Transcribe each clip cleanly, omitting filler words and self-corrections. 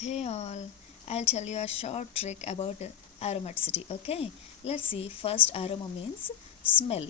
Hey all, I'll tell you a short trick about aromaticity. Okay, let's see. First, aroma means smell.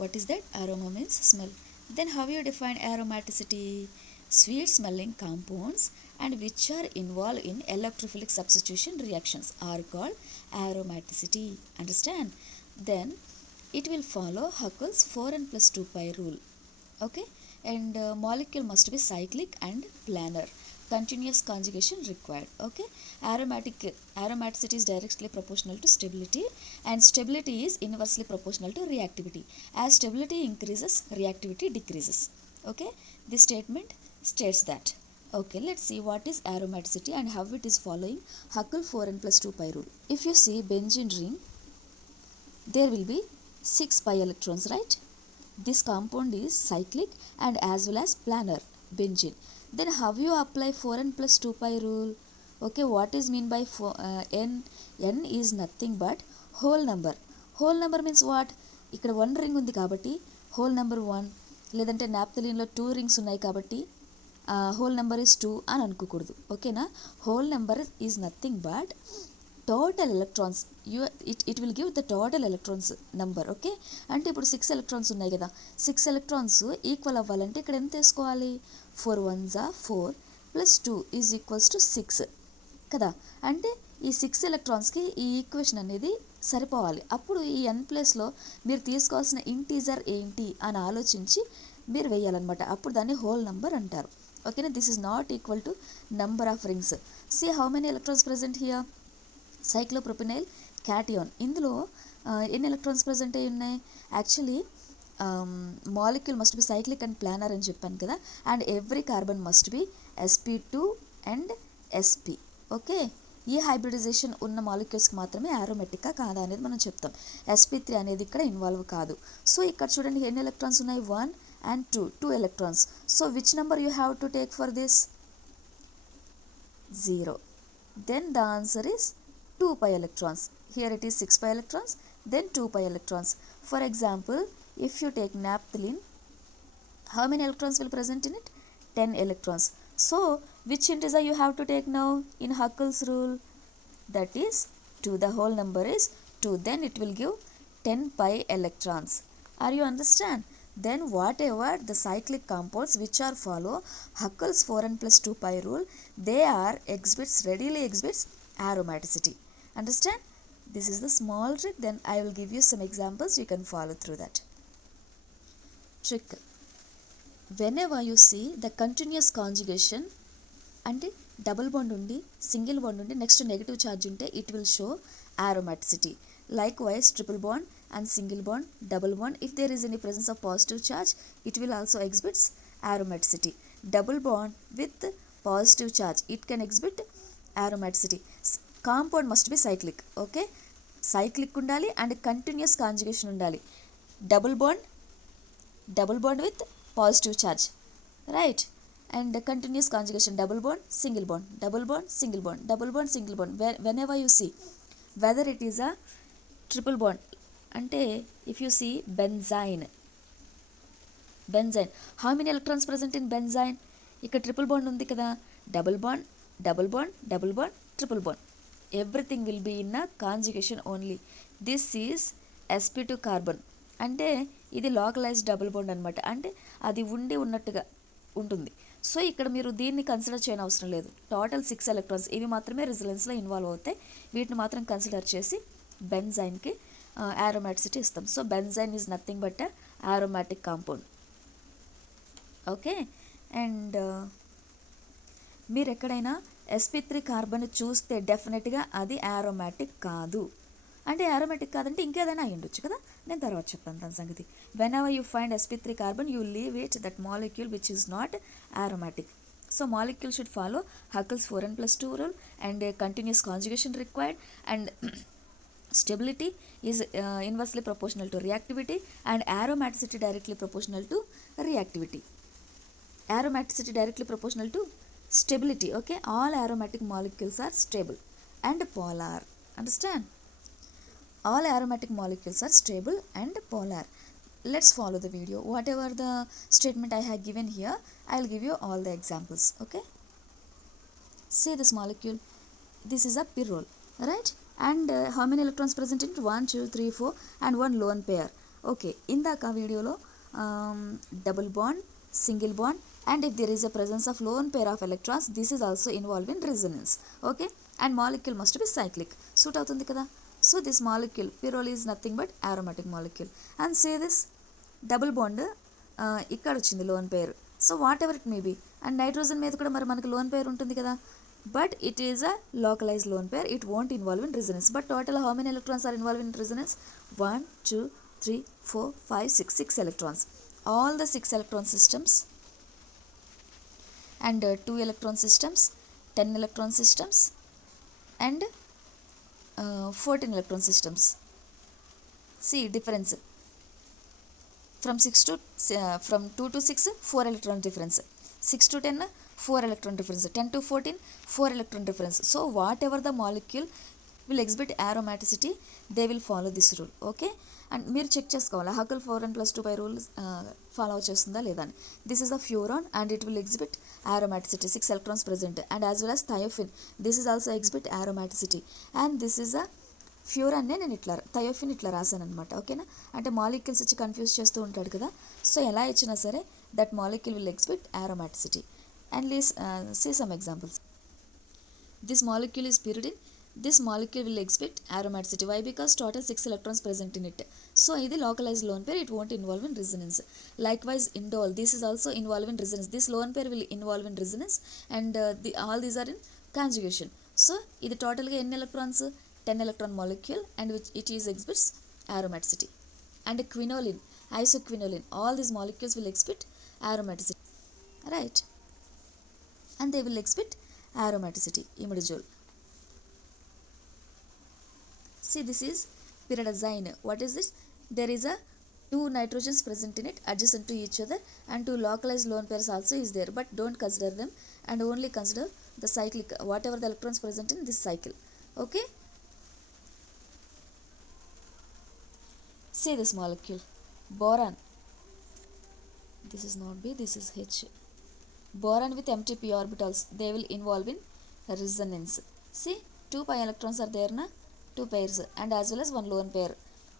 What is that? Aroma means smell. Then, how you define aromaticity? Sweet smelling compounds and which are involved in electrophilic substitution reactions are called aromaticity. Understand? Then, it will follow Huckel's 4n plus 2 pi rule. Okay, and molecule must be cyclic and planar, continuous conjugation required. Okay, aromaticity is directly proportional to stability, and stability is inversely proportional to reactivity. As stability increases, reactivity decreases. Okay, this statement states that. Okay, let's see what is aromaticity and how it is following Huckel 4n plus 2 pi rule. If you see benzene ring, there will be 6 pi electrons, right? This compound is cyclic and as well as planar, benzene. Then how you apply 4n plus 2 pi rule? Okay, what is mean by n? N is nothing but whole number. Whole number means what? ఇక్కడ 1 ring ఉంది కాబట్టి whole number 1, లేదంటే నాప్థలిన్లో 2 rings ఉన్నాయి కాబట్టి whole number is 2 అని అనుకోకూడదు. ఓకేనా? whole number is nothing but total electrons. It will give the total electrons number. Okay, అంటే ఇప్పుడు 6 ఎలక్ట్రాన్స్ ఉన్నాయి కదా, 6 ఎలక్ట్రాన్స్ ఈక్వల్ అవ్వాలంటే ఇక్కడ ఎంత తీసుకోవాలి? 4 1s 4 plus 2 is equals to 6 కదా. అంటే ఈ 6 ఎలక్ట్రాన్స్కి ఈ ఈక్వేషన్ అనేది సరిపోవాలి. అప్పుడు ఈ n ప్లేస్లో మీరు తీసుకోవాల్సిన ఇంటీజర్ ఏంటి అని ఆలోచించి మీరు వేయాలన్నమాట. అప్పుడు దాన్ని హోల్ నంబర్ అంటారు. ఓకేనా? This is not equal to number of rings. See how many electrons present here? Cyclopropenyl cation, ఇందులో ఎన్ని ఎలక్ట్రాన్స్ ప్రజెంట్ అయి ఉన్నాయి? Actually molecule must be cyclic and planar అని చెప్పాను కదా, and every carbon must be sp2 and sp. Okay, ఈ hybridisation ఉన్న మాలిక్యూల్స్కి మాత్రమే ఆరోమెటిక్గా కాదా అనేది మనం చెప్తాం. sp3 అనేది ఇక్కడ ఇన్వాల్వ్ కాదు. సో ఇక్కడ చూడండి ఎన్ని ఎలక్ట్రాన్స్ ఉన్నాయి? 1 and 2 electrons. So which number you have to take for this? 0. Then the answer is 2 pi electrons. Here it is 6 pi electrons, then 2 pi electrons. For example, if you take naphthalene, how many electrons will present in it? 10 electrons. So which integer you have to take now in Huckel's rule? That is 2. The whole number is 2. Then it will give 10 pi electrons. Are you understand? Then whatever the cyclic compounds which are follow Huckel's 4n plus 2 pi rule, they are readily exhibits aromaticity. Understand? This is the small trick. Then I will give you some examples. You can follow through that trick. Whenever you see the continuous conjugation అంటే double bond ఉండి single bond ఉండి next negative charge ఉంటే it will show aromaticity. Likewise, triple bond and single bond, double bond, if there is any presence of positive charge, it will also exhibit aromaticity. Double bond with positive charge, it can exhibit aromaticity. Compound must be cyclic. Okay, cyclic undali and continuous conjugation undali. Double bond with positive charge, right? And continuous conjugation, double bond, single bond, double bond, single bond, double bond, single bond. Whenever you see whether it is a triple bond, అంటే if you see benzene, how many electrons present in benzene? ఇక్కడ triple bond ఉంది కదా, double bond, double bond, double bond, triple bond, everything will be in a conjugation only. This is sp2 carbon, అంటే ఇది localised double bond అనమాట, అంటే అది ఉన్నట్టుగా ఉంటుంది. సో ఇక్కడ మీరు దీన్ని కన్సిడర్ చేయని అవసరం లేదు. టోటల్ 6 ఎలక్ట్రాన్స్ ఇవి మాత్రమే రిజలెన్స్లో ఇన్వాల్వ్ అవుతాయి. వీటిని మాత్రం కన్సిడర్ చేసి బెంజైన్కి aromaticity ఇస్తాం. So benzyl is nothing but aromatic compound. Okay, and మీరు ఎక్కడైనా sp3 కార్బన్ చూస్తే డెఫినెట్గా అది aromatic కాదు. అంటే aromatic కాదంటే ఇంకేదైనా అయి ఉండొచ్చు కదా, నేను తర్వాత చెప్తాను దాని సంగతి. whenever you find sp3 carbon, you leave it that molecule which is not aromatic. So molecule should follow Huckel's 4n plus 2 rule, and a continuous conjugation required, and stability is inversely proportional to reactivity, and aromaticity directly proportional to reactivity. Aromaticity directly proportional to stability. Okay, all aromatic molecules are stable and polar. Understand? All aromatic molecules are stable and polar. Let's follow the video. Whatever the statement I have given here, I will give you all the examples. Okay, See this molecule, this is a pyrrole, right? And how many electrons present in it? 1 2 3 4 and one lone pair. Okay, ఇందాక వీడియోలో double bond, single bond, and if there is a presence of lone pair of electrons, this is also involved in resonance. Okay, and molecule must be cyclic. Suit అవుతుంది కదా. So this molecule pyrrole is nothing but aromatic molecule. And say this double bond ఇక్కడ వచ్చింది lone pair. So whatever it may be. And nitrogen మీద కూడా మరి మనకు lone pair ఉంటుంది కదా, but it is a localise lone pair. It won't involve in resonance. But total how many electrons are involve in resonance? 1 2 3 4 5 6 6 electrons. All the 6 electron systems and 2 electron systems, 10 electron systems and 14 electron systems. See difference. From 2 to 6 4 electron difference, 6 to 10 4 electron difference, 10 to 14 4 electron difference. So whatever the molecule will exhibit aromaticity, they will follow this rule. Okay, and మీరు check చేసుకోవాలి huckle 4n+2 rule follow చేస్తుందా లేదా అని. This is the furan and it will exhibit aromaticity, 6 electrons present, and as well as thiophene, this is also exhibit aromaticity. And this is a ఫ్యూరాన్నే నేను ఇట్లా thiophene ఇట్లా రాశాను అనమాట. ఓకేనా, అంటే మాలిక్యూల్స్ ఇచ్చి కన్ఫ్యూజ్ చేస్తూ ఉంటాడు కదా. సో ఎలా ఇచ్చినా సరే that molecule will exhibit aromaticity. And see some examples. This molecule is pyridine. This molecule will exhibit aromaticity. Why? Because total 6 electrons present in it. So ఇది localized lone pair, it won't involve in resonance. Likewise indole, this is also involved in resonance. This lone pair will involve in resonance, and all these are in conjugation. So ఇది total గా ఎన్ని electrons? 10 electron molecule, and which it is exhibits aromaticity. And quinoline, isoquinoline, all these molecules will exhibit aromaticity, right? And they will exhibit aromaticity. Imidazole. See, this is pyridazine. What is this? There is a 2 nitrogens present in it adjacent to each other, and 2 localized lone pairs also is there, but don't consider them and only consider the cyclic, whatever the electrons present in this cycle. Okay, see this molecule boron. This is not B, this is H. Boron with empty p orbitals, they will involve in resonance. See, 2 pi electrons are there na, 2 pairs, and as well as 1 lone pair.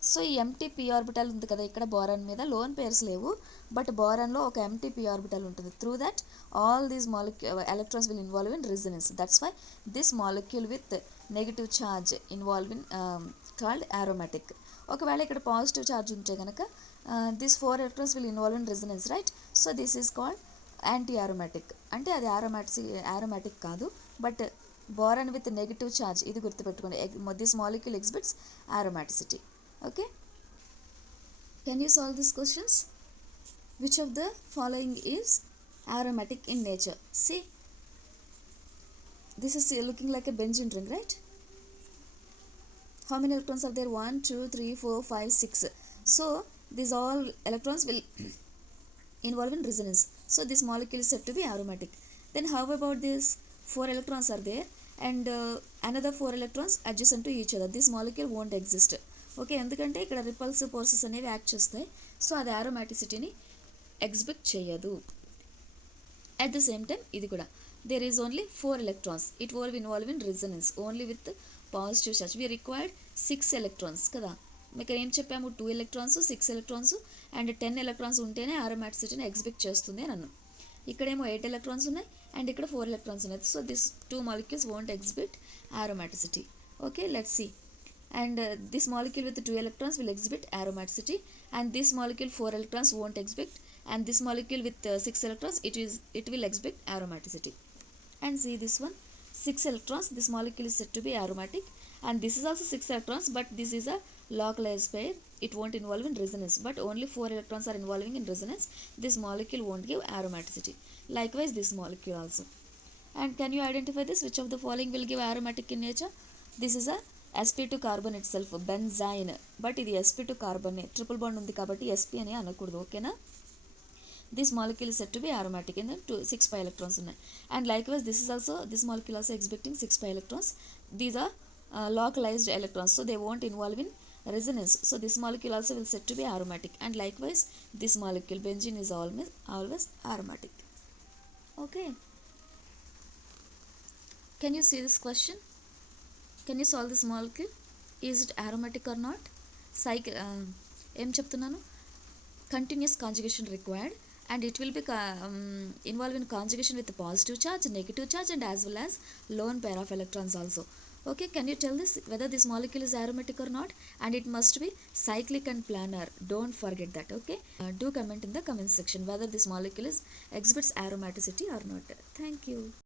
So ఈ empty p orbital ఉంది కదా ఇక్కడ boron మీద, lone pairs లేవు, but బోరాన్లో ఒక empty p orbital ఉంటుంది. Through that all these electrons will involve in resonance. That's why this molecule with negative charge involve in called aromatic. ఒకవేళ ఇక్కడ పాజిటివ్ ఛార్జ్ ఉంటే కనుక this 4 electrons will involve in resonance, right? So this is called anti aromatic. అంటే అది aromatic కాదు, but boron with negative charge, ఇది గుర్తుపెట్టుకోండి. This molecule exhibits aromaticity. Okay, can you solve these questions? Which of the following is aromatic in nature? See, this is looking like a benzene ring, right? How many electrons are there? 1 2 3 4 5 6. So these all electrons will involve in resonance. So this molecule is said to be aromatic. Then how about this 4 electrons are there, and another 4 electrons adjacent to each other? This molecule won't exist. Okay, ఎందుకంటే ఇక్కడ repulsive forces అనేవి act చేస్తాయి. So అది aromaticity exhibit చేయదు. At the same time ఇది కూడా there is only 4 electrons. It will involve in resonance only with positive charge. We required 6 electrons కదా. మీకు ఏం చెప్పాము? 2 electrons 6 electrons అండ్ 10 electrons ఉంటేనే aromaticity ఎగ్జిబిట్ చేస్తుంది అని అన్నాం. ఇక్కడేమో 8 electrons ఉన్నాయి అండ్ ఇక్కడ 4 electrons ఉన్నాయి. So this 2 molecules won't exhibit aromaticity. Okay, let's see. And this molecule with 2 electrons will exhibit aromaticity, and this molecule 4 electrons won't exhibit, and this molecule with 6 electrons it will exhibit aromaticity. And see this one, 6 electrons, this molecule is said to be aromatic, and this is also 6 electrons, but this is a localized pair, it won't involve in resonance, but only 4 electrons are involving in resonance. This molecule won't give aromaticity. Likewise this molecule also. And can you identify this? Which of the following will give aromatic in nature? This is a sp2 carbon itself, benzene, but ఇది sp2 carbon, triple bond ఉంది కాబట్టి sp అని అనకూడదు. ఓకేనా, this molecule is said to be aromatic, and then 6 pi electrons ఉన్నాయి. And likewise this molecule also exhibiting 6 pi electrons. These are localized electrons, so they won't involve in resonance. So this molecule also will said to be aromatic. And likewise this molecule benzene is always aromatic. Okay, Can you see this question? Can you solve this molecule? Is it aromatic or not? Cycle ఏం చెప్తున్నాను, continuous conjugation required, and it will be involved in conjugation with a positive charge, negative charge, and as well as lone pair of electrons also. Okay, can you tell this whether this molecule is aromatic or not? And it must be cyclic and planar, don't forget that. Okay, do comment in the comment section whether this molecule is exhibits aromaticity or not. Thank you.